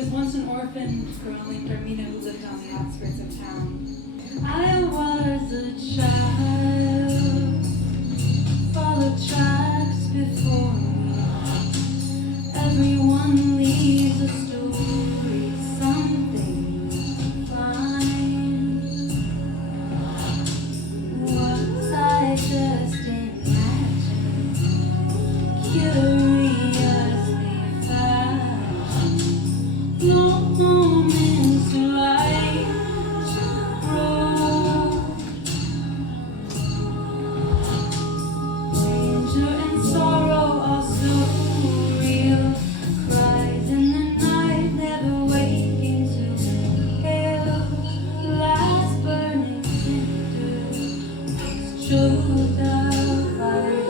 was once an orphan girl named Armina who lived on the outskirts of town. I was a child, followed tracks before me. Everyone leaves a story, something to find. Was I just imagined, curiously found? Moments light grow, danger and sorrow are so real. Cries in the night, never waking to hail. Last burning cinder, choked out by light.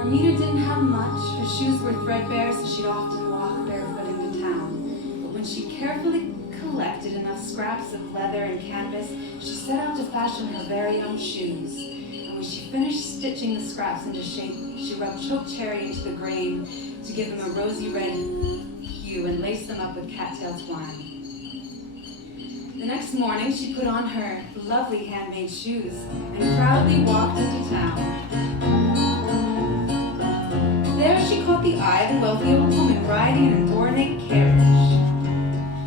Armina didn't have much. Her shoes were threadbare, so she'd often walk barefoot into town. But when she carefully collected enough scraps of leather and canvas, she set out to fashion her very own shoes. And when she finished stitching the scraps into shape, she rubbed choke cherry into the grain to give them a rosy red hue and laced them up with cattail twine. The next morning, she put on her lovely handmade shoes and proudly walked into town. There she caught the eye of a wealthy old woman riding in an ornate carriage.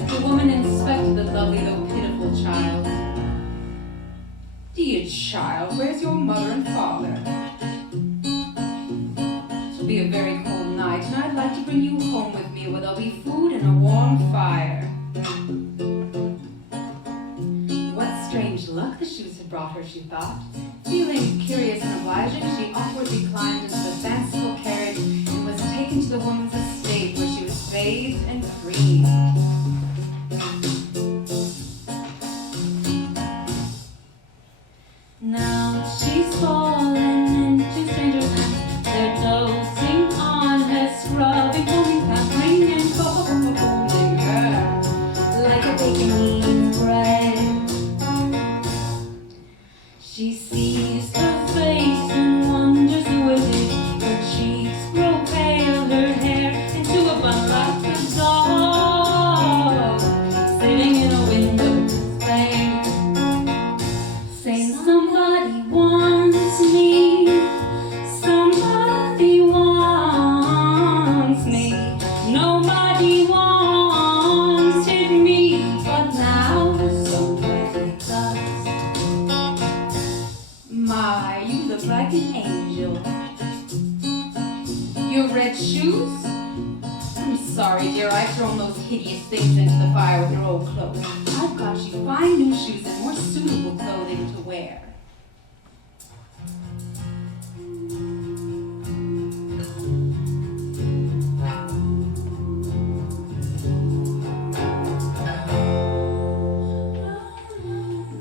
The woman inspected the lovely though pitiful child. "Dear child, where's your mother and father? It'll be a very cold night, and I'd like to bring you home with me where there'll be food and a warm fire." What strange luck the shoes had brought her, she thought. Feeling curious and obliging, she awkwardly climbed into the fanciful carriage and was taken to the woman's estate where she was bathed and creamed. Now she's fallen into strangers' hands. They're doting on her, scrubbing, foaming, pampering, and holding her like a baking bread. She sees her face and wonders who it is. Her cheeks grow pale, her hair into a bun like a dog, sitting in a window pane, saying, "Somebody wants me, somebody wants me, nobody wanted me, but now somebody does. My, you look like an angel. Your red shoes? I'm sorry, dear, I've thrown those hideous things into the fire with your old clothes. I've got you fine new shoes and more suitable clothing to wear."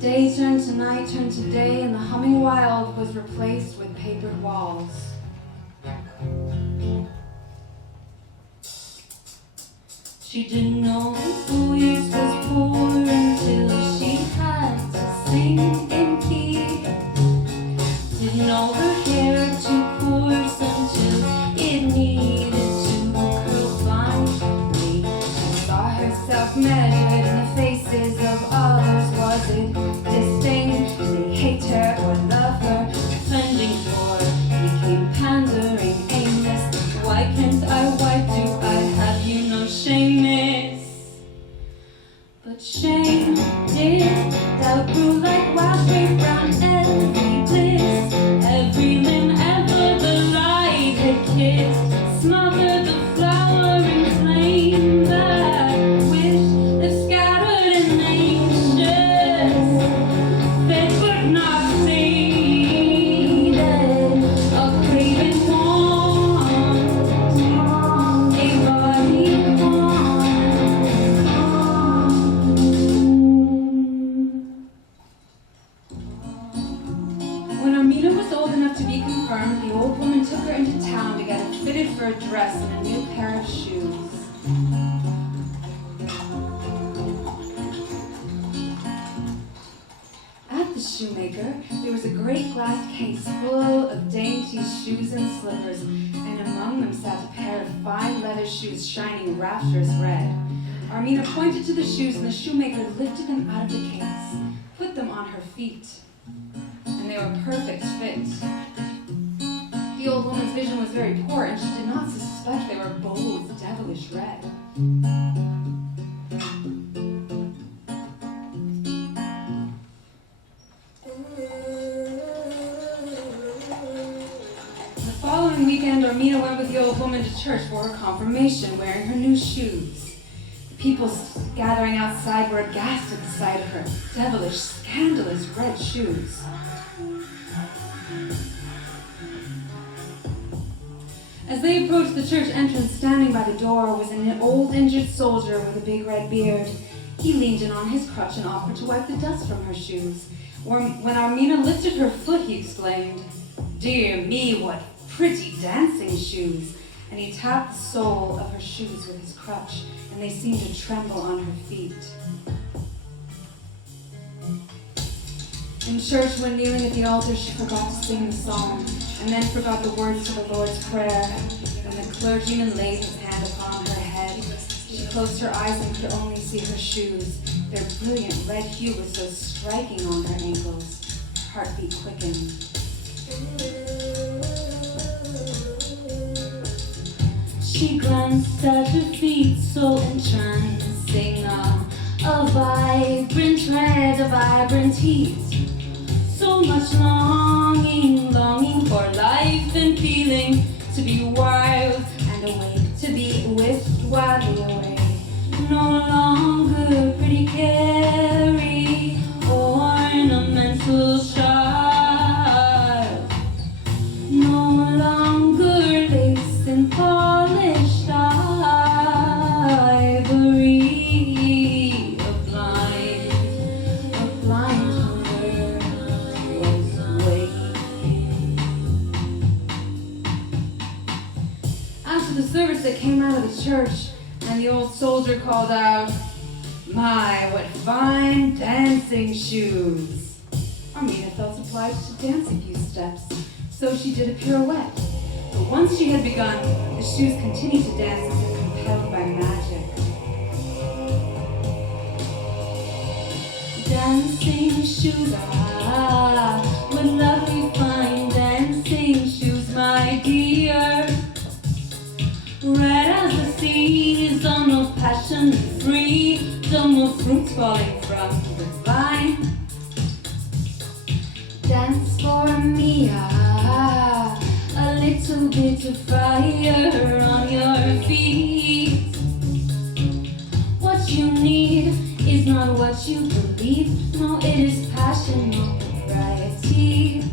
Day turned to night, turned to day, and the humming wild was replaced with papered walls. She didn't know her voice was poor until she had to sing in key. Didn't know her hair too coarse until it needed to curl finely. And saw herself measured in the faces of others. Was it disdain? They hate her or love her? Defending for became pandering, aimless. Why can't I? Why do I have you? No shame, miss. But shame did doubt grew like wild straight round every bliss. Every limb ever the light had kissed smothered the flowering flame that wish that scattered and anxious, fed but not sated, a craving want, a body When Armina was old enough to be confirmed, the old woman took her into town to get her fitted for a dress and a new pair of shoes. shoemaker, there was a great glass case full of dainty shoes and slippers, and among them sat a pair of fine leather shoes shining rapturous red. Armina pointed to the shoes, and the shoemaker lifted them out of the case, put them on her feet, and they were perfect fit. The old woman's vision was very poor, and she did not suspect they were bold, devilish red. The following weekend, Armina went with the old woman to church for her confirmation, wearing her new shoes. The people gathering outside were aghast at the sight of her devilish, scandalous red shoes. As they approached the church entrance, standing by the door was an old injured soldier with a big red beard. He leaned in on his crutch and offered to wipe the dust from her shoes. When Armina lifted her foot, he exclaimed, "Dear me, what pretty dancing shoes!" And he tapped the sole of her shoes with his crutch, and they seemed to tremble on her feet. In church, when kneeling at the altar, she forgot to sing the psalm, and then forgot the words to the Lord's Prayer. When the clergyman laid his hand upon her head, she closed her eyes and could only see her shoes. Their brilliant red hue was so striking on her ankles. Her heartbeat quickened. She glanced at her feet, so entrancing, a vibrant red, a vibrant heat. So much longing for life and feeling, to be wild and awake, to be whisked wildly away. No longer pretty carry, ornamental child. No longer lace and polished ivory. A blind hunger was waking. After the service, they came out of the church, and the old soldier called out, "My, what fine dancing shoes!" Armina felt obliged to dance a few steps, so she did a pirouette. But once she had begun, the shoes continued to dance as if compelled by magic. Dancing shoes, what lovely fine dancing shoes, my dear. Red as the season of passion free, no fruits falling from the vine. Dance for me, a little bit of fire on your feet. What you need is not what you believe, no, it is passion, no propriety.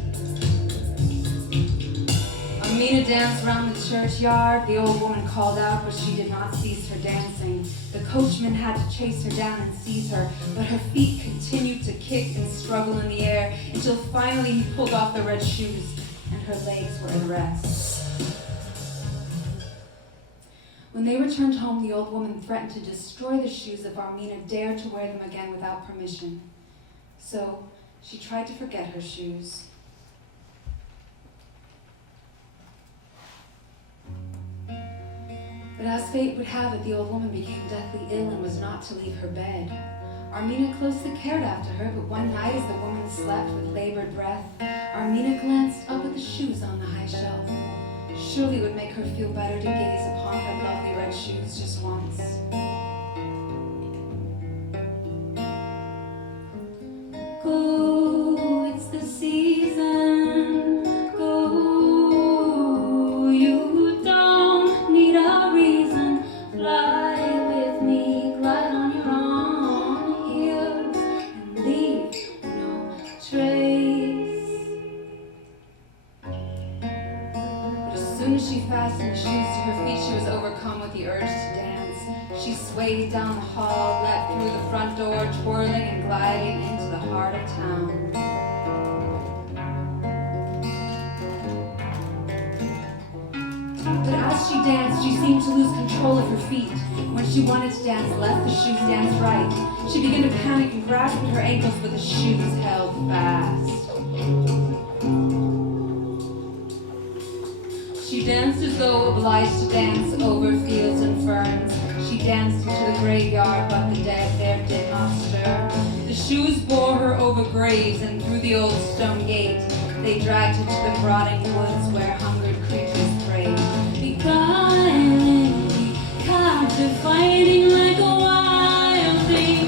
Armina danced around the churchyard. The old woman called out, but she did not cease her dancing. The coachman had to chase her down and seize her, but her feet continued to kick and struggle in the air until finally he pulled off the red shoes and her legs were at rest. When they returned home, the old woman threatened to destroy the shoes if Armina dared to wear them again without permission. So she tried to forget her shoes. But as fate would have it, the old woman became deathly ill and was not to leave her bed. Armina closely cared after her, but one night as the woman slept with labored breath, Armina glanced up at the shoes on the high shelf. Surely it would make her feel better to gaze upon her lovely red shoes just once. Go, it's the season. Go, you don't need a reason. Fly with me, glide on your own heels, and leave no trace. But as soon as she fastened the shoes to her feet, she was overcome with the urge to dance. She swayed down the hall, leapt through the front door, twirling and gliding into the heart of town. But as she danced, she seemed to lose control of her feet. When she wanted to dance left, the shoes danced right. She began to panic and grasp at her ankles, but the shoes held fast. She danced as though obliged to dance over fields and ferns. She danced into the graveyard, but the dead there did not stir. The shoes bore her over graves and through the old stone gate. They dragged her to the rotting woods where hungered creatures prayed. Beguiling, captive, fighting like a wild thing,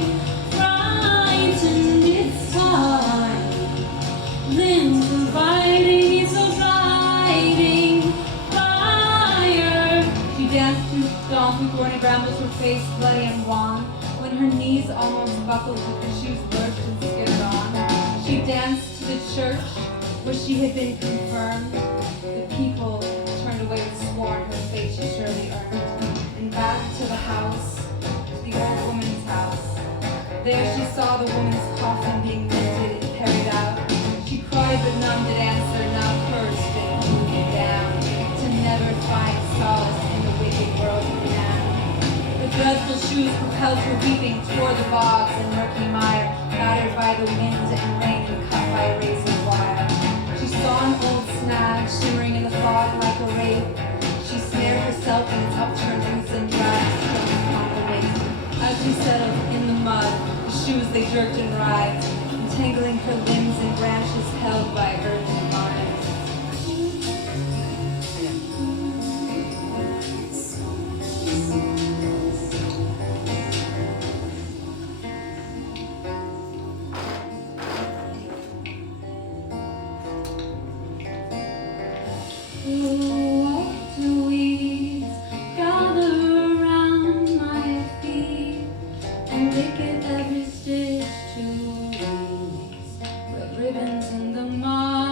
frightened, it's time. Limbs providing, it's so fighting. Fire! She danced through dawn, through thorny brambles, her face bloody and wan. When her knees almost buckled, her shoes lurched and skittered on. She danced to the church where she had been confirmed. The people turned away with scorn, her fate she surely earned. And back to the house, to the old woman's house. There she saw the woman's coffin being lifted and carried out. She cried but none did answer, now cursed and moving down, to never find solace in the wicked world of man. The dreadful shoes propelled her weeping toward the bogs and murky mire, battered by the wind and rain and cut by razor wire. She saw an old snag shimmering in the fog like a wraith. She snared herself in its upturned roots and dragged strong upon the waist. As she settled in the mud, the shoes they jerked and writhed, entangling her limbs in branches held by earth and vines. The weeds gather around my feet and lick at every stitch to release red ribbons in the mire.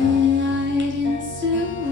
Night in silver.